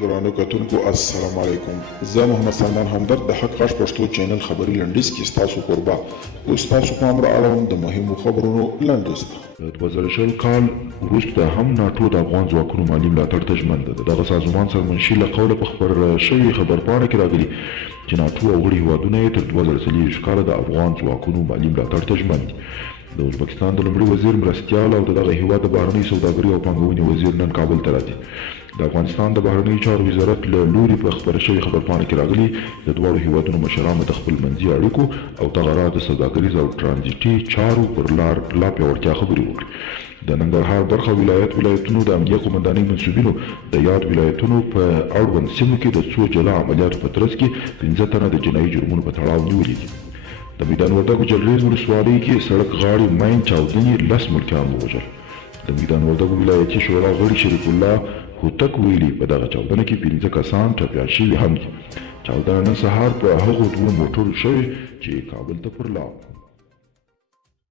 درانه کتونکو السلام علیکم. زه محمد سلمان همدرد د حق غږ پښتو چینل خبري لنډیز کې ستاسو کوربه اوس تاسو پام را اړوم د مهمو خبرونو لنډیز ته. د 2000 کال وروسته هم ناټو د افغان ځواکونو مالي ملاتړ ته ژمن ده. دغه سازمان سرمنشي له قوله په خبر شوې خبرپاڼه کې راغلي چې ناټو او غړي هیوادونه یې تر 2040 کاله د افغان ځواکونو مالي ملاتړ ته ژمن دي. د ازبکستان د لومړي وزیر مرستیال او دغه هیواد د بهرنۍ سوداګرۍ او پانګونې وزیر نن کابل ته راځي. د افغانستان د بهرنیو چارو وزارت له لوري په خبره شوې خبرپاڼه کې راغلي د دواړو هیوادونو مشرانو د خپل منځي اړیکو او دغه راز د سوداګریز او ټرانزیټي چارو پر لا پیاوړتیا خبرې وکړي. د ننګرهار برخه ولایتونو د امنیه قومندانۍ منصوبینو د یاد ولایتونو په اړوند سیمو کې د څو جلا عملیاتو په ترڅ کې 15 تنه د جنایي جرمونو په تړاو نیولي دي. د میدان وردګو جلریز ولسوالۍ کې سړک غاړې ماین چاودنې 10 ملکیان ووژل. د میدان وردګو ولایتي شورا غړي شریف الله هوتک ویلي په دغه چاودنه کې 15 کسان ټپیان شوي هم دي. چاودنه نن سهار په هغو دوو موټرو شوې چې کابل ته پر لار